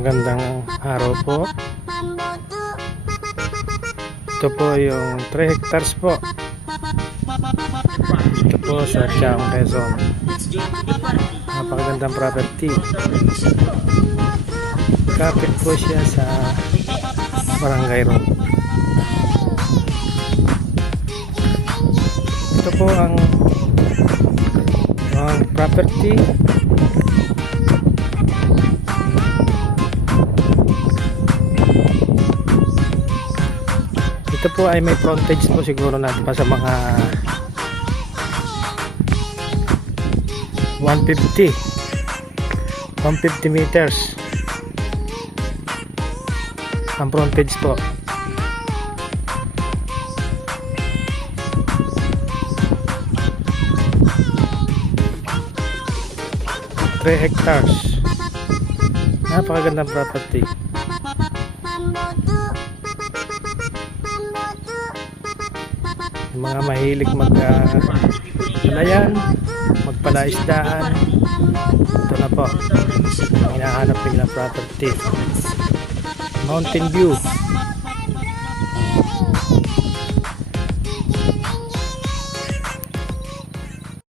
Magandang araw po. Ito po yung 3 hectares po. Ito po sa Chaong, Quezon. Napakagandang property. Kapit po siya sa Barangay Road. Ito po ang property. Ito po ay may frontage po siguro natin pa sa mga 150 meters ang frontage po. Three hectares. Napakagandang property. Yung mga mahilig magpalayan, magpalaisdaan, ito na po ang hinahanap nilang property. Mountain view.